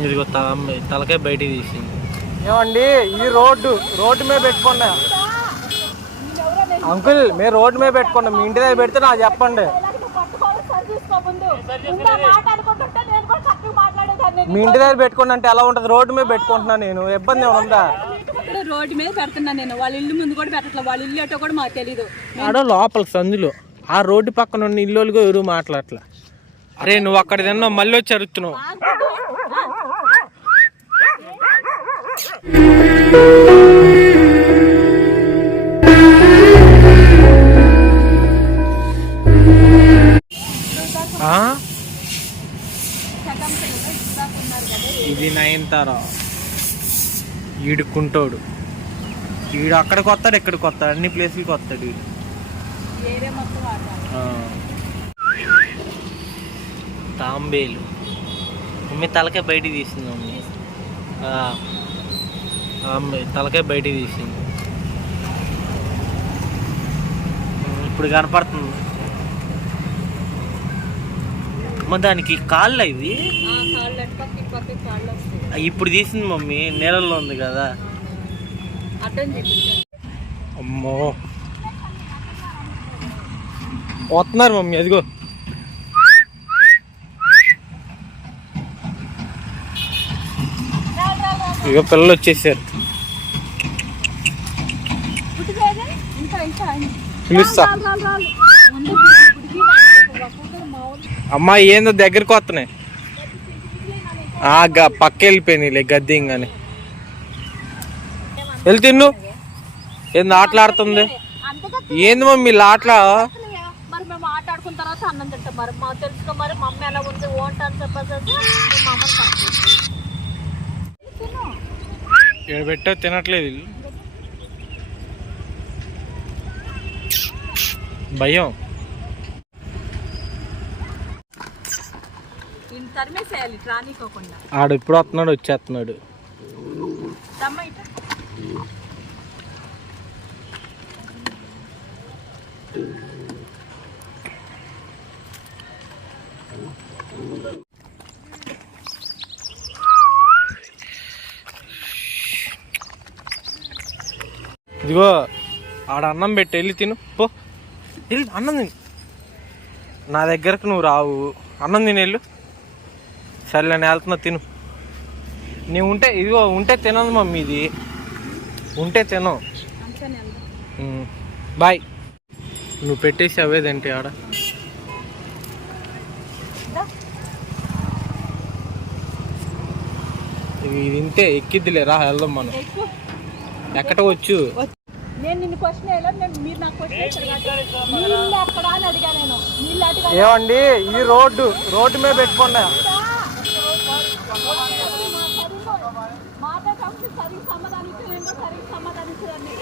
ఇదిగో తల తలకాయ బయటికి తీసింది. ఏమండి ఈ రోడ్డు రోడ్డు మీద పెట్టుకున్నా. అంకుల్ మేము రోడ్డు మీద పెట్టుకున్నాం. మీ ఇంటి దగ్గర పెడితే నాకు చెప్పండి. మీ ఇంటి దగ్గర పెట్టుకున్నా అంటే ఎలా ఉంటుంది? రోడ్డు మీద పెట్టుకుంటున్నా నేను. ఇబ్బంది ఏమైనా ఉందా? రోడ్డు మీద పెడుతున్నా నేను. వాళ్ళ ఇల్లు ముందు కూడా పెట్టట్లేదు. వాళ్ళ ఇల్లు ఏటో కూడా మాకు తెలీదు. ఆడో లోపల సందులో. ఆ రోడ్డు పక్కన ఉన్న ఇల్లుగా ఎవరు మాట్లాడట్లా? అరే నువ్వు అక్కడ తిన్నావు మళ్ళీ వచ్చి అరుస్తున్నావు ఆ? ఇది నయనతార ఈడుకుంటాడు ఈడు అక్కడికి వస్తాడు ఇక్కడికి వస్తాడు అన్ని ప్లేస్లకి వస్తాడు వీడు. తాంబేలు. మమ్మీ తలకాయ బయటికి తీసింది మమ్మీ. ఆ. అమ్మాయి తలకాయ బయటికి తీసింది. ఇప్పుడు కనపడుతుంది. అమ్మ దానికి కాళ్ళు ఇవి? ఆ, ఇప్పుడు తీసింది మమ్మీ నీళ్ళల్లో ఉంది కదా. అమ్మో. వస్తున్నారు మమ్మీ అదిగో. ఇక పిల్లలు వచ్చేసారు ఇంకా ఇంకా పిలుస్తా అమ్మాయి ఏందో దగ్గరికి వస్తున్నాయి. గ పక్క వెళ్ళిపోయినాయి గద్దె ఇంగానే వెళ్ళి తిన్ను. ఏంది ఆటలాడుతుంది? ఏంది మమ్మీ ఆటలా ఆటాడుకున్న తర్వాత అన్నం తింటాం. మరి మాకు తెలుసుకో మరి ఎలా ఉంది ఓంట అని చెప్పేసి మా అమ్మ పెట్టో తినట్లేదు భయం. ఆడు ఇప్పుడు వస్తున్నాడు వచ్చేస్తున్నాడు. ఇదిగో ఆడ అన్నం పెట్టి వెళ్ళి తిను. పో. వెళ్ళి అన్నం తిను. నా దగ్గరకు నువ్వు రావు. అన్నం తిని వెళ్ళు. సర్లే నేను వెళ్తున్నా తిను. నీవు ఉంటే ఇదిగో ఉంటే తినదు మమ్మీ ఇది. ఉంటే తిను. అంతేనే వెళ్దాం. ఉమ్, బాయ్. నువ్వు పెట్టేసి అవేదేంటి ఆడ. ఇది ఇంతే ఎక్కిద్దిలే రా వెళ్దాం మనం. ఎక్కడ వచ్చు. నేను నిన్ను క్వశ్చన్ వేయలేదు నేను మీరు నాకు క్వశ్చన్ నీళ్ళు అక్కడ అని అడిగా నేను. నీళ్ళు అడిగా ఏమండి ఈ రోడ్డు రోడ్డు మీద పెట్టుకున్నా. మాట కాబట్టి సరిగ్గా సమాధానించి నేను కూడా సరిగ్గా సమాధానించేదాన్ని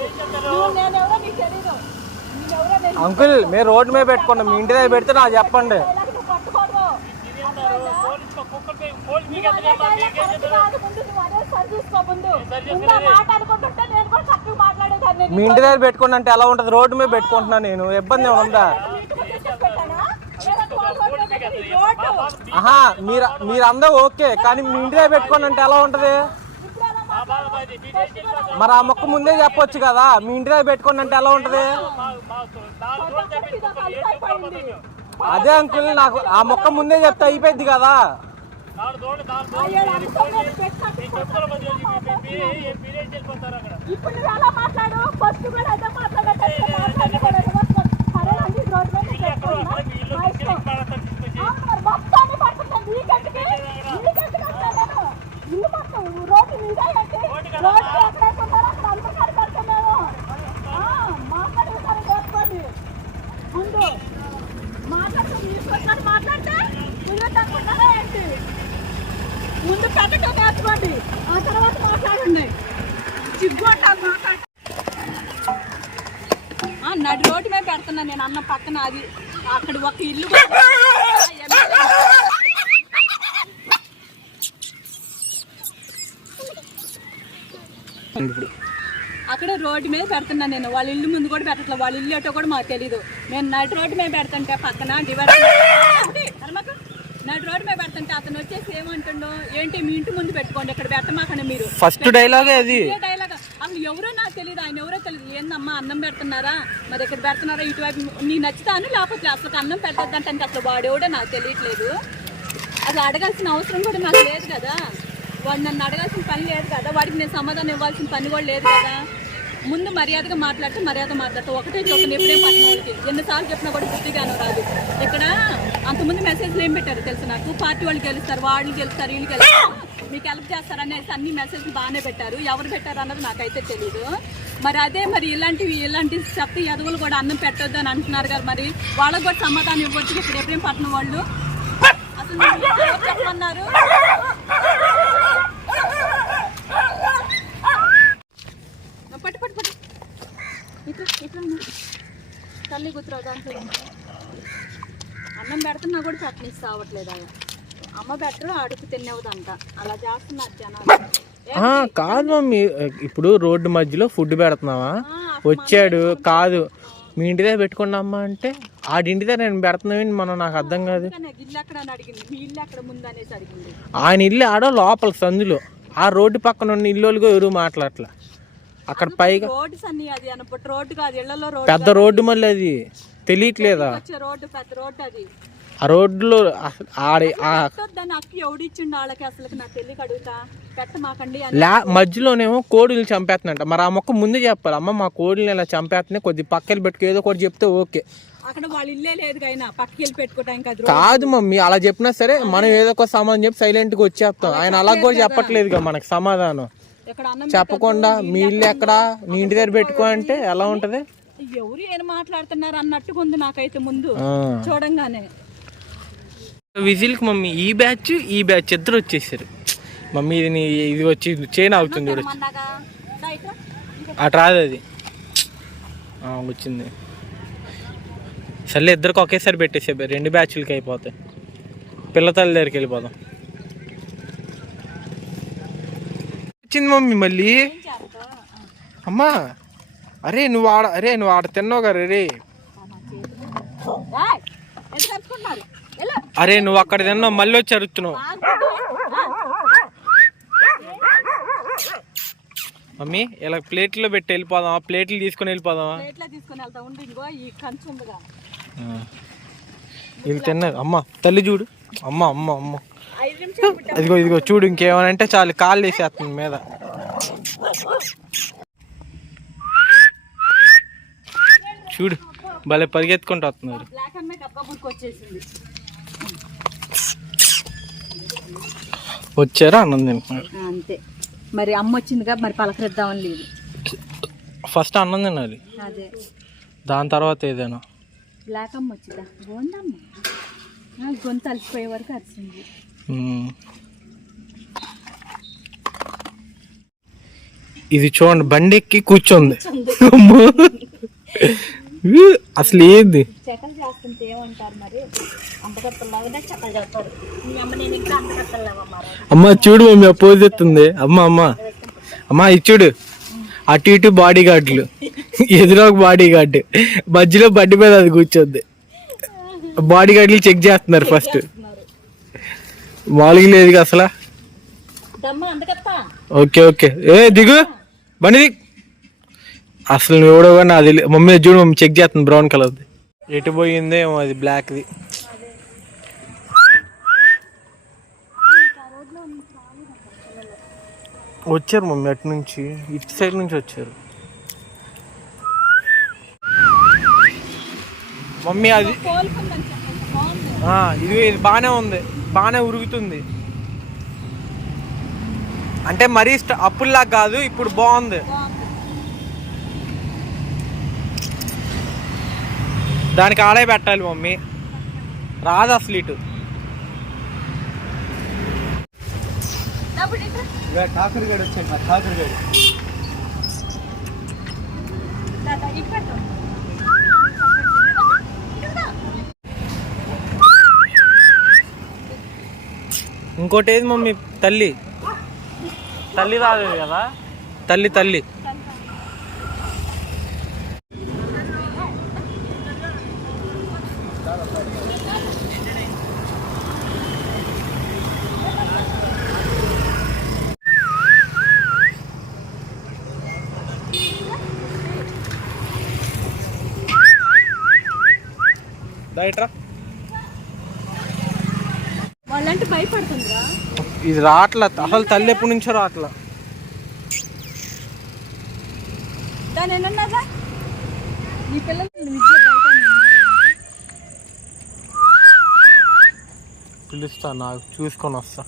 నువ్వు నేనెవరో నీకు తెలీదు. నేనెవరో నేను అంకుల్ మేము రోడ్డు మీద పెట్టుకున్నాం మీ ఇంటి దగ్గర పెడితే నాకు చెప్పండి. మీ ఇంటి దగ్గర పెట్టుకోండి అంటే ఎలా ఉంటుంది? రోడ్డు మీద పెట్టుకుంటున్నా నేను. ఇబ్బంది ఏమైనా ఉందా? ఆహా మీరు మీరందరూ ఓకే కానీ మీ ఇంటి దగ్గర పెట్టుకోండి అంటే ఎలా ఉంటుంది? మరి ఆ మొక్క ముందే చెప్పొచ్చు కదా. మీ ఇంటి దగ్గర పెట్టుకోండి అంటే ఎలా ఉంటుంది? అదే అంకుల్ నాకు ఆ మొక్క ముందే చెప్తే అయిపోయింది కదా. ఇప్పుడు నువ్వు ఎలా మాట్లాడు? ఫస్ట్ కూడా అదే మాట్లాడేటట్టు మాట్లాడకూడదు. సరేనండి, ఈ రోజు మీద పెట్టుకున్నా. మా ఇష్టం. ఆ, మరి మొత్తాన్ని పట్టుకుంటాను. నీ గంటకి, నీ గంటకి వస్తాను నేను. ఇల్లు మొత్తం, రోడ్డు నీదే ఏంటి? రోడ్డు ఎక్కడైతే ఉన్నారో అక్కడ అంతా కనపడతాం మేము. ఆ, మాట్లాడే విధానం నేర్చుకోండి. ముందు మాట్లాడుతూ తీసుకొచ్చాడు మాట్లాడితే నువ్వే తక్కువ ఏంటి ముందు పెట్టడం నేర్చుకోండి ఆ తర్వాత మాట్లాడండి సిగ్గుంటాను మాట్లాడ నడి రోడ్డు మీద పెడుతున్నా నేను అన్న పక్కన అది. అక్కడ ఒక ఇల్లు. ఇప్పుడు అక్కడ రోడ్డు మీద పెడుతున్నా నేను. వాళ్ళ ఇల్లు ముందు కూడా పెట్టట్లేదు. వాళ్ళ ఇల్లు ఏటో కూడా మాకు తెలీదు. నేను నడి రోడ్డు మీద పెడుతుంటే పక్కన డివైడర్ నడి రోడ్డు మీద పెడుతుంటే అతను వచ్చేసి ఏమంటుండో ఏంటి మీ ఇంటి ముందు పెట్టుకోండి ఇక్కడ పెట్టమాకండి మీరు. ఫస్ట్ డైలాగే అది? డైలాగ్ అసలు ఎవరో నాకు తెలియదు ఆయన ఎవరో తెలియదు. ఏందమ్మా అన్నం పెడుతున్నారా? మరి ఇక్కడ పెడుతున్నారా? ఇటువైపు నీ నచ్చుతాను లేకపోతే అసలు అన్నం పెట్టద్దంటే అసలు వాడెవడో నాకు తెలియట్లేదు. అది అడగాల్సిన అవసరం కూడా నాకు లేదు కదా. వాడు నన్ను అడగాల్సిన పని లేదు కదా. వాడికి నేను సమాధానం ఇవ్వాల్సిన పని కూడా లేదు కదా. ముందు మర్యాదగా మాట్లాడితే మర్యాద మాట్లాడతా ఒకటే చోకని ఎప్పుడేం పట్టిన వాళ్ళకి ఎన్నిసార్లు చెప్పినా కూడా గుర్తిగాను రాదు. ఇక్కడ అంతకుముందు మెసేజ్లు ఏం పెట్టారు తెలుసు నాకు? పార్టీ వాళ్ళు గెలుస్తారు వాళ్ళు గెలుస్తారు వీళ్ళు గెలుస్తారు. మీకు హెల్ప్ చేస్తారు అనేసి అన్ని మెసేజ్లు బాగానే పెట్టారు. ఎవరు పెట్టారు అన్నది నాకైతే తెలియదు మరి అదే మరి ఇలాంటివి ఇలాంటి చెత్త ఎరువులు కూడా అన్నం పెట్టొద్దు అని అంటున్నారు కదా మరి. వాళ్ళకు కూడా సమాధానం ఇవ్వచ్చు. ఇప్పుడు ఎప్పుడేం పట్టిన వాళ్ళు అసలు చెప్పమన్నారు? పట్టు పట్టు పట్టు. ఇట్లా ఇట్లా తల్లి కూతురు దాంట్లో అన్నం పెడుతున్నా కూడా చట్నీ సావట్లేదు ఆయన అమ్మ బెటర్ అడుగు తినేవదంట. అలా చేస్తున్నారు జనాలు. ఏ- ఆ, కాదు మమ్మీ. ఇప్పుడు రోడ్డు మధ్యలో ఫుడ్ పెడుతున్నావా? వచ్చాడు కాదు. మీ ఇంటి దగ్గర పెట్టుకోండి అమ్మా అంటే ఆడింటి దగ్గర నేను పెడుతున్నామని మనం? నాకు అర్థం కాదు. ఆయన ఇల్లు ఆడో లోపల సందులో. ఆ రోడ్డు పక్కన ఉన్న ఇల్లుగా ఎవరు మాట్లాడట్లా? అక్కడ పైగా పెద్ద రోడ్డు మళ్ళీ అది. తెలియట్లేదా? రోడ్డు పెద్ద రోడ్డు అది. ఆ రోడ్డులో అస- ఆడి లా మధ్యలోనేమో కోడిని చంపేస్తున్నట్ట మరి ఆ మొక్క ముందే చెప్పాలి. అమ్మ మా కోడిని ఇలా చంపేస్తున్నాయి కొద్ది పక్కన పెట్టుకో. ఏదో ఒకటి చెప్తే ఓకే. కాదు మమ్మీ అలా చెప్పినా సరే మనం ఏదో ఒక సమాధానం చెప్పి సైలెంట్గా వచ్చేస్తాం ఆయన అలా కూడా చెప్పట్లేదుగా మనకు సమాధానం. చెప్పకుండా మీ ఇల్లు ఎక్కడ నీ ఇంటి దగ్గర పెట్టుకో అంటే ఎలా ఉంటది? ఎవరు ఏం మాట్లాడుతున్నారు అన్నట్టుగా ఉంది నాకైతే ముందు. చూడంగానే. విజిల్కి మమ్మీ ఈ బ్యాచ్ ఈ బ్యాచ్ ఇద్దరు వచ్చేసారు. మమ్మీ ఇది ఇది వచ్చి చైన్ అవుతుంది చూడొచ్చు అటు రాదు అది. వచ్చింది. సర్లే ఇద్దరికి ఒకేసారి పెట్టేసే రెండు బ్యాచ్లకి అయిపోతాయి. పిల్ల తల్లి దగ్గరికి వెళ్ళిపోదాం. వచ్చింది మమ్మీ మళ్ళీ. అమ్మా అరే నువ్వు ఆడ అరే నువ్వు ఆడ తిన్నావు కదా రే. అరే నువ్వు అక్కడ తిన్నావు మళ్ళీ వచ్చి ఆ, మమ్మీ ఇలా ప్లేట్లో పెట్టి వెళ్ళిపోదాం ప్లేట్లు తీసుకొని వెళ్ళిపోదామా? ప్లేట్లో తీసుకొని ఉందిగా. వీళ్ళు తిన్నారు. అమ్మ తల్లి చూడు. అమ్మ అమ్మ అమ్మ. ఇదిగో ఇదిగో చూడు ఇంకేమనంటే చాలు. కాళ్ళు వేసేస్తుంది మీద. చూడు భలే పరిగెత్తుకుంటూ వస్తున్నారు. వచ్చారా? అన్నం అంతే. మరి అమ్మ వచ్చిందిగా మరి పలకరిద్దామని లేదు. ఫస్ట్ అన్నం తినాలి. అదే. దాని తర్వాత ఏదైనా? బ్లాక్ అమ్మ వచ్చిందా? బాగుందమ్మ ఆ, గొంతు అలసిపోయే వరకు అరిచింది. ఇది చూడండి బండి ఎక్కి కూర్చోంది. అసలు ఏంది? చెక్కలు చేస్తుంటే ఏమంటారు మరి? అమ్మ చూడు మమ్మీ పోజ్ ఎత్తుంది. అమ్మ అమ్మ. అమ్మ ఇది చూడు. అటు ఇటు బాడీ గార్డులు ఎదురు ఒక బాడీ గార్డు మధ్యలో బండి మీద అది కూర్చోద్ది. బాడీ గార్డులు చెక్ చేస్తున్నారు ఫస్ట్ మామూలుగా లేదు అసలు? Okay okay. ఏ దిగు. బండి దిగు. అసలు నువ్వు ఎవడో కానీ అది మమ్మీ చూడు మమ్మీ చెక్ చేస్తుంది బ్రౌన్ కలర్ది ఎటు పోయిందే ఏమో అది బ్లాక్ది వచ్చారు మమ్మీ అటు నుంచి ఇటు సైడ్ నుంచి వచ్చారు. మమ్మీ అది ఇది ఇది బాగానే ఉంది బాగానే ఉరుగుతుంది. అంటే మరీ స్ట- కాదు ఇప్పుడు బాగుంది. బాగుంది దానికి ఆడే పెట్టాలి మమ్మీ. రాదు అసలు ఇటు. ఇట్రా. కాకరగాడు వచ్చాడు మా ఇటు పెట్టు. ఇంకోటి ఏది మమ్మీ తల్లి తల్లి రాదు కదా తల్లి తల్లి వాళ్ళంటే భయపడుతుందిరా. ఇది రాట్లా అసలు తల్లి ఎప్పటి నుంచో రాట్లా. దాని నీ పిల్లలు. పిలుస్తా నాకు చూసుకొని వస్తా?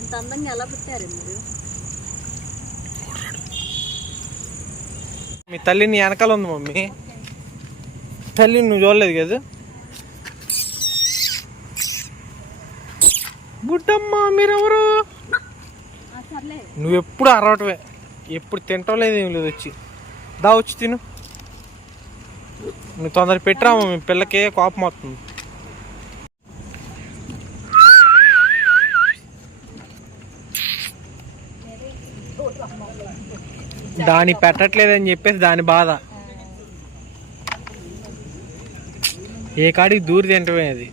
ఇంత అందంగా ఎలా పుట్టారు మీరు? మీ తల్లి నీ వెనకాల ఉంది మమ్మీ. తల్లి నువ్వు చూడలేదు కదా? బుడ్డమ్మ మీరెవరు? నువ్వెప్పుడు నువ్వు ఎప్పుడు అరవటమే. ఎప్పుడు తింటలేదు లేదు ఏం లేదు వచ్చి. దా వచ్చి తిను. నువ్వు తొందర పెట్టరా మీ పిల్లకే కోపం వస్తుంది. దాన్ని పెట్టట్లేదని చెప్పేసి దాని బాధ. ఏ కాడికి దూరి తింటమే అది.